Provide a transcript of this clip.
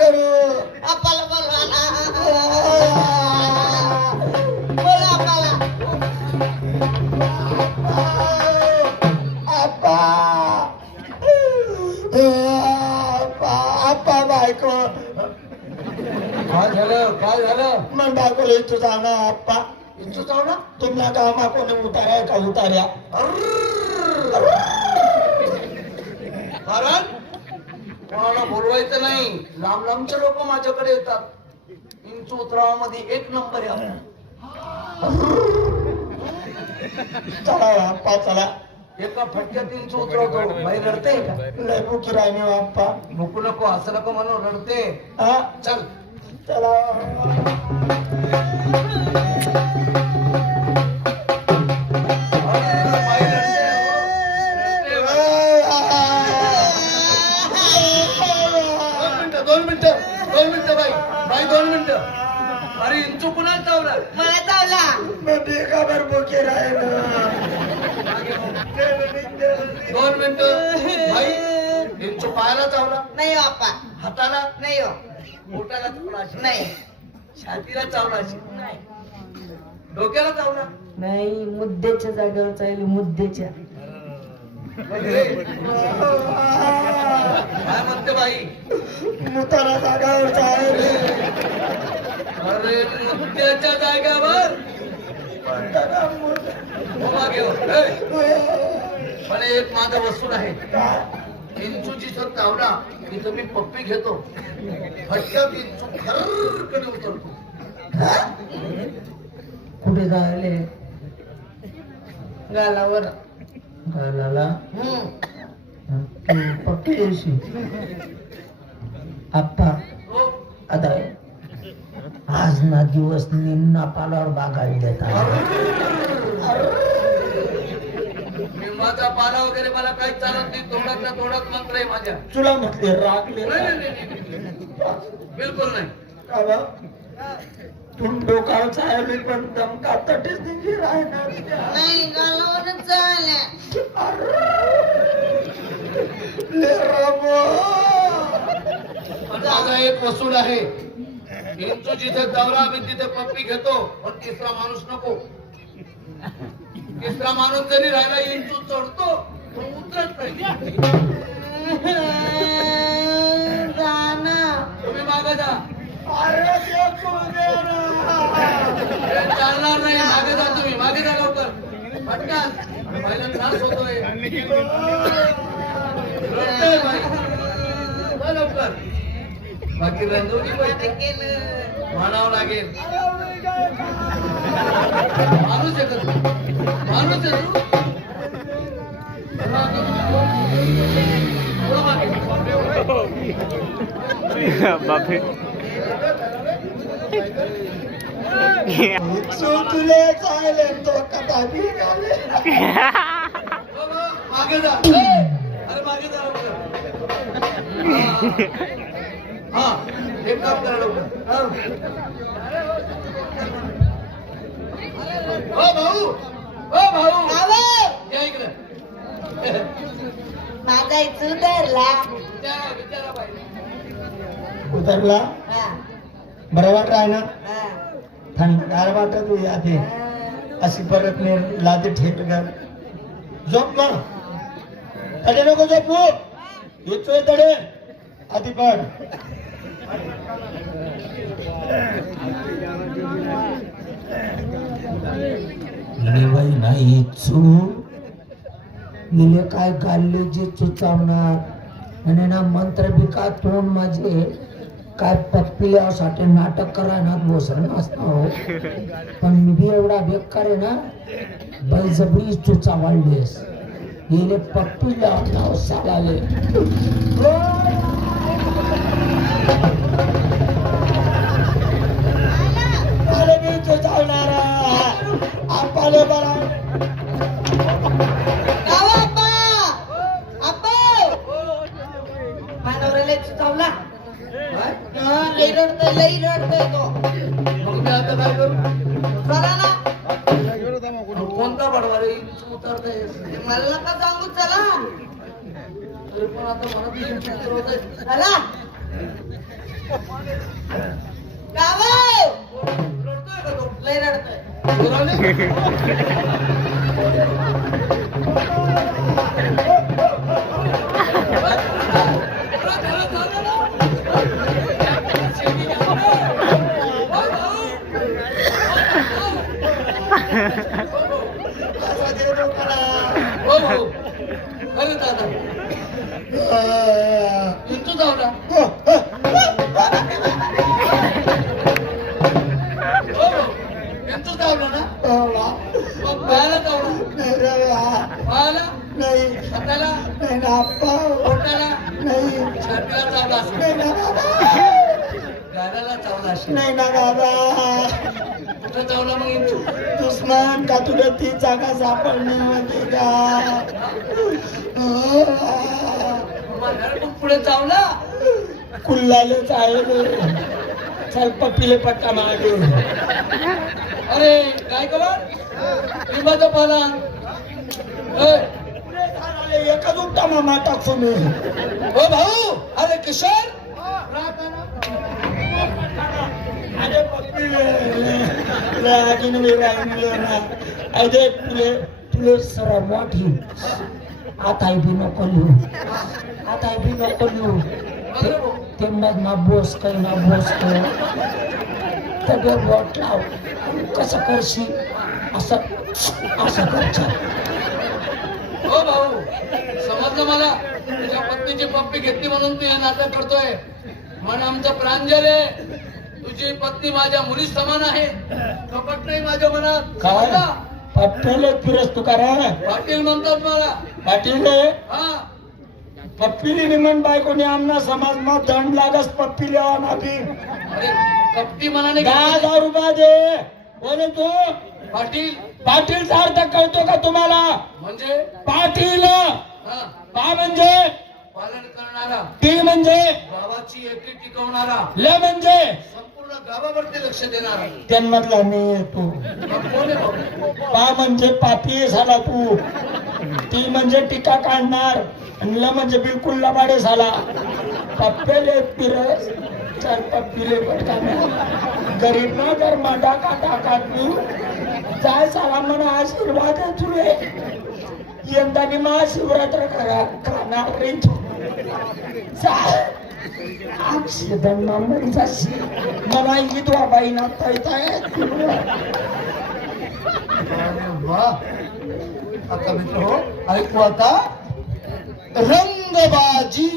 करू आपाला बोलवा ना बोला आपाला आप्पा आप्पा बायको काय झालं मग बायकोला इथं जाणार आप्पा इथं जाऊ ना तुम्हाला कामा कोणी उतार्या का उतार्या कारण कोणाला बोलवायचं नाही लांब लांबचे लोक माझ्याकडे येतात इंच उतरावामध्ये एक नंबर आहे चला आप्पा चला एका फटक्यात इंच उतरवतो बाई रडते का लय भुकी राहिली हो आप्पा नको नको असं नको म्हणून रडते हा चल चला बाई रडते, रडते बाई. दोन मिनिटं बाई 2 मिनिटं अरे इंचू पुन्हा चावला मला चावला मग बेकाबर भुकी राहिलं 2 मिनिटं बाई इंचू पायाला चावला नाही हो आप्पा हाताला नाही हो पोटाला चावला असेल. नाही छातीला चावला असेल. डोक्याला चावला नाही मुद्द्याच्या जागेवर चालली मुद्द्याच्या काय म्हणते बाई मुताला जागावर चालले अरे मुद्द्याच्या जाग्यावर उभा घेऊ पण एक माझा वसूल आहे इंचूची जर चावला तिथं मी पप्पी घेतो फटक्यात इंचू खरकडे उतरतो कुठे जायले गालावर गालाला पक्की येशी आप्पा हो आता आज ना दिवस निम्ना पालावर बागायला देतात निंबाचा पाला वगैरे मला काही चालत नाही तोंडातला तोंडात मंत्र आहे माझ्या तुला म्हटले रागले नाही. बिलकुल नाही तुम डोकावर चालले पण दमका तटेच दिली राहणार नाही गालावरच चालल्या ले रामो. पण माझा एक वसूल आहे इंचू जिथे दौरा मी तिथे पप्पी घेतो पण तिसरा माणूस नको तिसरा माणूस जरी राहिला इंचू चढतो तो उतरत नाही तुम्ही मागे जा अरे देखो मेरा. हे चालणार नाही मागे जा तुम्ही मागे जा लवकर पटकन पहिला त्रास होतोय रडतोय बाई. जा लवकर बाकी रंजोगी पैसे म्हणावं लागेल माणूस आहे का तू? माणूस आहे तू पुढं मागे. बापरे तुले चालले तो कथा निघाले मागे जा अरे मागे जा लवकर हा एक काम करा लवकर हो भाऊ या इकडे माझा सुधारला विचारा पाहिजे उतरला बरं वाट राह ना थंडगार वाटत होई आधी अशी परत मी लादी ठेट कर झोप मग तडे नको झोपू येतोय तडे आधी पड बाई नाही चू मिले काय काढले जे चुचावणार आणि ना मंत्र बी का तोंड माझे काय पप्पिल्यासाठी नाटक करायला बसर नसतो पण मी बी एवढा बेकार आहे ना बळजबरी चुचा वाढलीस गेले पप्पीला नाव सालाले अरे मी चुचावणारा आपले बरा चावला लई रडतोय तो मग मी आता काय करू चला ना कोणता बडवा रे उतरतय मला नका सांगू चला तरी पण आता मला चला हो हो खरं दादा इंचू धावला हो इंचू धावला ना मग पायाला धावला पायाला नाही हाताला नाही ना आप्पा पोटाला नाही छातीला चावला असेल नाही ना बाबा गाड्याला चावला असेल नाही ना बाबा कुठं चावला मग इंचू दुश्मन का तुला ती जागा सापडली होती का मग पुढे चावला कुल्लालेच आहे रे चल पप्पीले पट्टा मागे अरे काय कवर लिंबाचा पाला एकच उपटा मामा टाकतो मी हो भाऊ अरे किशोर अरे पप्पी अजून वेगळा ना अरे तुले तुले सर मोठी आता भी नको लिहू आता भी नको लिहू ते मग ना बोस कर ना बोस कर तगे बोट लाव कसं करशी असं असं करच्या हो भाऊ समजलं मला तुझ्या पत्नीची पप्पी घेतली म्हणून तू हे नाटक करतोय म्हण आमचं प्रांजल आहे तुझी पत्नी माझ्या मुली समान आहे कपट नाही माझ्या मनात काय समजलं? पप्पीले फिरस तू करा पाटील म्हणतात मला पाटील हा पप्पीली निमन बायकोने आमना समाज मा दंड लागस पप्पी लेवा माफी अरे कपटी मनाने 10,000 रुपये दे बोले तू पाटील पाटीलचा अर्थ कळतो का तुम्हाला म्हणजे पाटील हा पा म्हणजे पालन करणारा टी म्हणजे गावाची एकी टिकवणारा ले म्हणजे संपूर्ण गावावरती लक्ष देणारा त्यांमधला मी येतो मग कोण आहे भाऊ? पा म्हणजे पापी झाला तू टी म्हणजे टीका काढणार आणि ल म्हणजे बिलकुल लबाडे झाला पप्पेले पिरस चार पप्पीले पटका गरीब ना जर माटा टाका तू जाय साला मला आशीर्वाद आहे तुले यंदा मी महाशिवरात्र करा खाणार रे तू अक्षदन मामरी जाशी मला विधवा बाई ना तैताय अरे वा आता मित्र हो ऐकू आता रंगबाजी